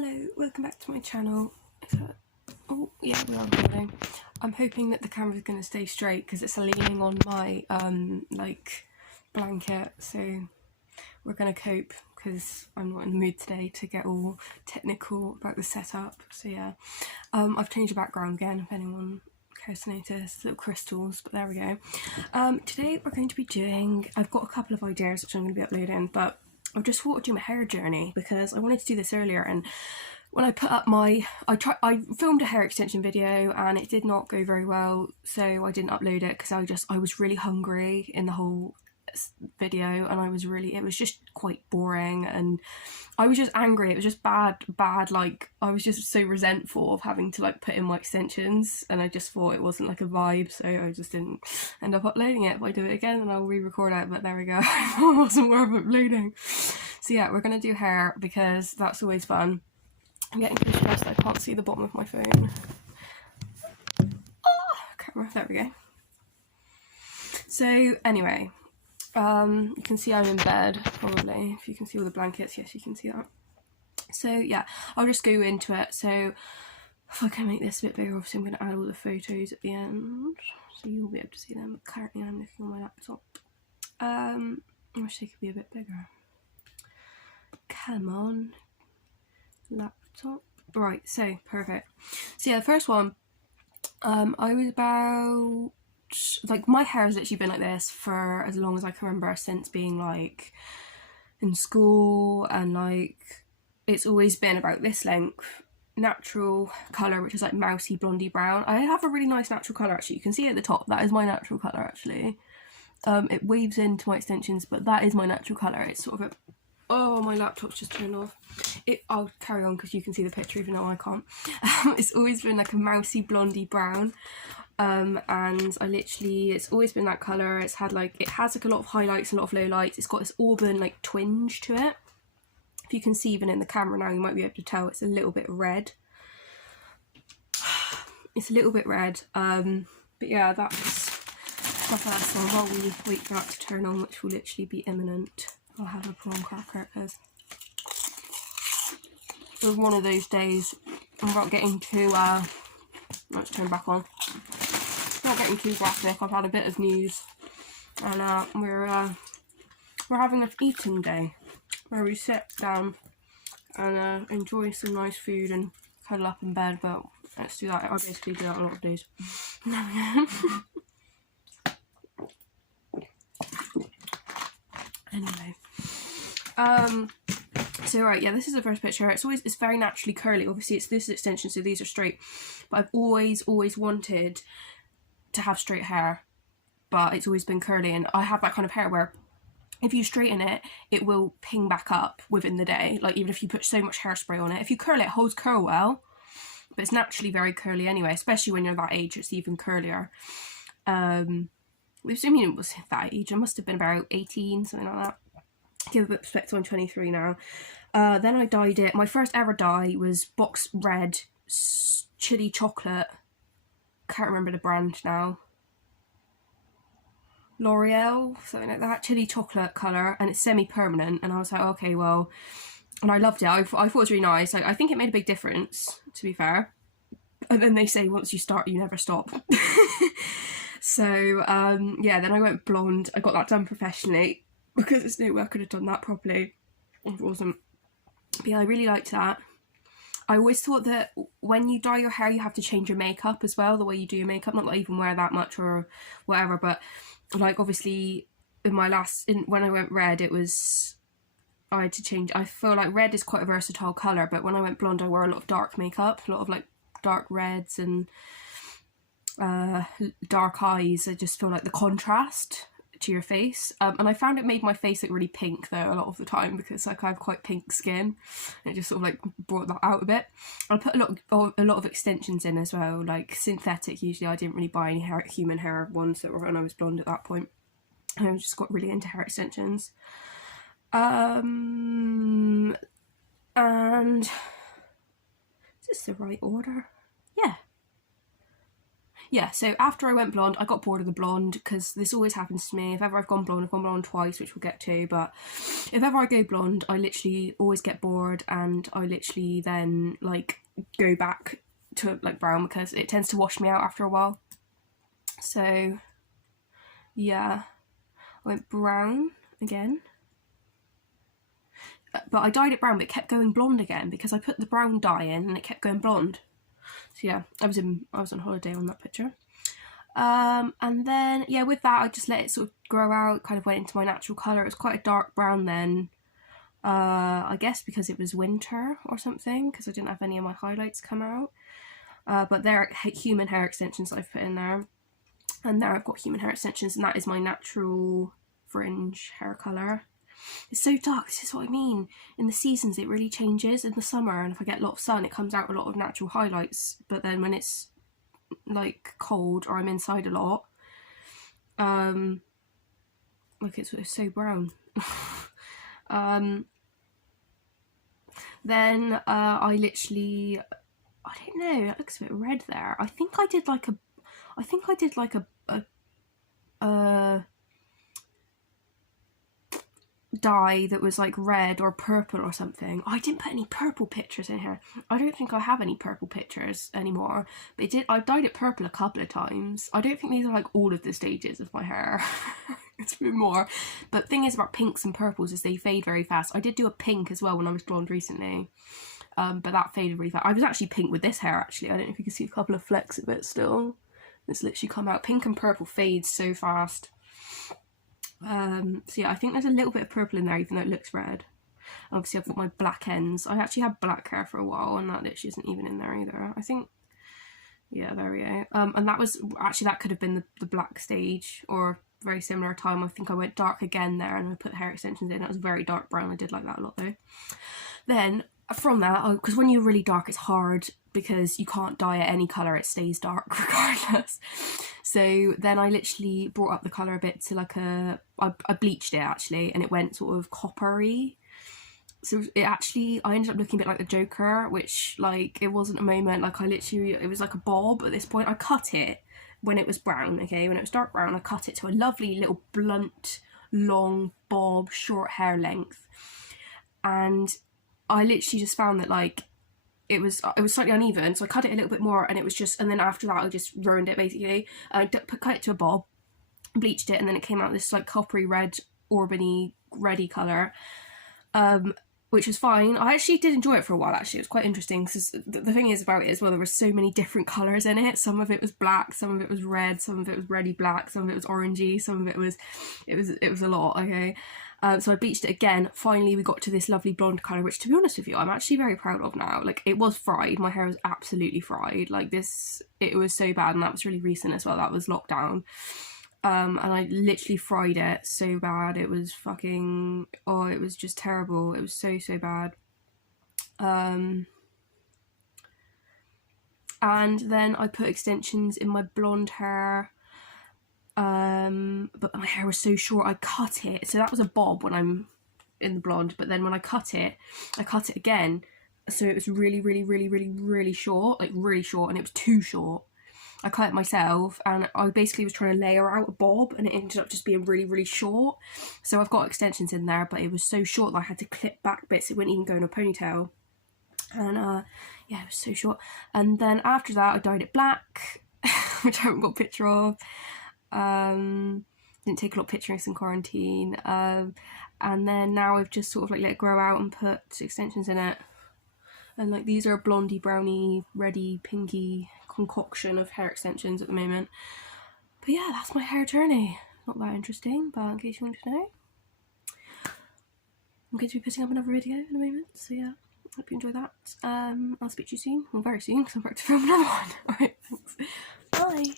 Hello, welcome back to my channel. Oh yeah, we are recording. I'm hoping that the camera's going to stay straight because it's leaning on my like blanket, so we're going to cope because I'm not in the mood today to get all technical about the setup. So yeah, I've changed the background again if anyone cares to notice, little crystals, but there we go. Today we're going to be doing, I've got a couple of ideas which I'm going to be uploading, but I've just thought I'd do my hair journey because I wanted to do this earlier, and when I put up I filmed a hair extension video and it did not go very well, so I didn't upload it because I was really hungry in the whole video, and it was just quite boring, and I was just angry. It was just bad, like I was just so resentful of having to like put in my extensions, and I just thought it wasn't like a vibe, so I just didn't end up uploading it. If I do it again then I'll re-record it, but there we go. It wasn't worth uploading. So yeah, we're gonna do hair because that's always fun. I'm getting so stressed I can't see the bottom of my phone. Camera, there we go. So anyway, you can see I'm in bed, probably. If you can see all the blankets, yes, you can see that. So yeah, I'll just go into it. So if I can make this a bit bigger, obviously I'm going to add all the photos at the end, so you'll be able to see them. But currently I'm looking on my laptop. I wish they could be a bit bigger. Come on, laptop. Right, so perfect. So yeah, the first one, I was about, like, my hair has literally been like this for as long as I can remember, since being like in school, and like it's always been about this length, natural colour, which is like mousy blondie brown. I have a really nice natural colour actually, you can see at the top, that is my natural colour actually. It weaves into my extensions, but that is my natural colour. It's sort of a, oh, my laptop's just turned off. I'll carry on because you can see the picture even though I can't. It's always been like a mousy blondie brown. And it's always been that colour. It has like a lot of highlights and a lot of lowlights. It's got this auburn like twinge to it. If you can see even in the camera now, you might be able to tell it's a little bit red. It's a little bit red. But yeah, that's my first one. While we wait for that to turn on, which will literally be imminent, I'll have a prawn cracker because it was one of those days. I'm not getting too let's turn back on. Not getting too graphic. I've had a bit of news, and we're having an eating day where we sit down and enjoy some nice food and cuddle up in bed. But let's do that. I basically do that a lot of days. Anyway, so right, yeah, this is the first picture. It's very naturally curly. Obviously, this is extension, so these are straight. But I've always wanted to have straight hair, but it's always been curly, and I have that kind of hair where if you straighten it, it will ping back up within the day. Like, even if you put so much hairspray on it, if you curl it, it holds curl well, but it's naturally very curly anyway, especially when you're that age. It's even curlier. Which, I mean, it was that age, I must have been about 18, something like that. Give a bit of perspective, I'm 23 now. Then I dyed it. My first ever dye was box red chili chocolate. Can't remember the brand now. L'Oreal, something like that. Chili chocolate colour, and it's semi-permanent. And I was like, okay, well, and I loved it. I thought it was really nice. I think it made a big difference, to be fair. And then they say once you start, you never stop. So yeah, then I went blonde. I got that done professionally because there's no way I could have done that properly if it wasn't. But yeah, I really liked that. I always thought that when you dye your hair, you have to change your makeup as well, the way you do your makeup. Not that I even wear that much or whatever, but like obviously in my when I went red, I had to change. I feel like red is quite a versatile colour, but when I went blonde, I wore a lot of dark makeup, a lot of like dark reds and dark eyes. I just feel like the contrast to your face, and I found it made my face look really pink though a lot of the time, because like I have quite pink skin, and it just sort of like brought that out a bit. I put a lot of extensions in as well, like synthetic. Usually I didn't really buy any human hair ones that were when I was blonde at that point. I just got really into hair extensions. And is this the right order? Yeah. yeah, so after I went blonde, I got bored of the blonde, because this always happens to me. If ever I've gone blonde twice, which we'll get to, but if ever I go blonde, I literally always get bored, and I literally then like go back to like brown, because it tends to wash me out after a while. So yeah, I went brown again, but I dyed it brown, but it kept going blonde again because I put the brown dye in and it kept going blonde. So yeah, I was on holiday on that picture. And then yeah, with that I just let it sort of grow out, kind of went into my natural colour. It was quite a dark brown then, I guess because it was winter or something, because I didn't have any of my highlights come out. But there are human hair extensions that I've put in there, and there I've got human hair extensions, and that is my natural fringe hair colour. It's so dark, this is what I mean. In the seasons it really changes. In the summer, and if I get a lot of sun, it comes out a lot of natural highlights, but then when it's like cold or I'm inside a lot, like it's so brown. Then I literally, I don't know, it looks a bit red there. I think I did like a dye that was like red or purple or something. I didn't put any purple pictures in here. I don't think I have any purple pictures anymore, but I dyed it purple a couple of times. I don't think these are like all of the stages of my hair. It's a bit more. But the thing is about pinks and purples is they fade very fast. I did do a pink as well when I was blonde recently, but that faded really fast. I was actually pink with this hair actually. I don't know if you can see a couple of flecks of it still. It's literally come out. Pink and purple fades so fast. So yeah, I think there's a little bit of purple in there even though it looks red. Obviously I've got my black ends. I actually had black hair for a while and that literally isn't even in there either. I think, yeah, there we go. And that was, actually that could have been the black stage, or very similar time. I think I went dark again there and I put hair extensions in. It was very dark brown. I did like that a lot though. Then from that, because when you're really dark it's hard because you can't dye it any colour, it stays dark regardless. So then I literally brought up the colour a bit to like I bleached it actually, and it went sort of coppery. So it actually, I ended up looking a bit like the Joker, which like, it wasn't a moment, like it was like a bob at this point. I cut it when it was brown, okay, when it was dark brown, I cut it to a lovely little blunt, long bob, short hair length. And I literally just found that like, it was slightly uneven, so I cut it a little bit more, and it was just, and then after that I just ruined it basically. I cut it to a bob, bleached it, and then it came out this like coppery red, Orbany reddy colour, which was fine. I actually did enjoy it for a while actually. It was quite interesting because the thing is about it as well, there were so many different colours in it. Some of it was black, some of it was red, some of it was reddy black, some of it was orangey, some of it was a lot, okay. So I bleached it again. Finally we got to this lovely blonde colour, which to be honest with you, I'm actually very proud of now. Like, it was fried, my hair was absolutely fried, like this, it was so bad, and that was really recent as well, that was lockdown. And I literally fried it so bad, it was fucking, oh, it was just terrible, it was so bad. And then I put extensions in my blonde hair, but my hair was so short, I cut it, so that was a bob when I'm in the blonde, but then when I cut it again, so it was really short, like really short, and it was too short. I cut it myself, and I basically was trying to layer out a bob, and it ended up just being really short. So I've got extensions in there, but it was so short that I had to clip back bits, it wouldn't even go in a ponytail. And yeah, it was so short. And then after that I dyed it black, which I haven't got a picture of. Didn't take a lot of pictures in quarantine. And then now I've just sort of like let it grow out and put extensions in it. And like, these are a blondie, brownie, reddy, pinky concoction of hair extensions at the moment. But yeah, that's my hair journey. Not that interesting, but in case you wanted to know, I'm going to be putting up another video in a moment. So yeah, hope you enjoy that. I'll speak to you soon, well, very soon, because I'm about to film another one. Alright, thanks. Bye.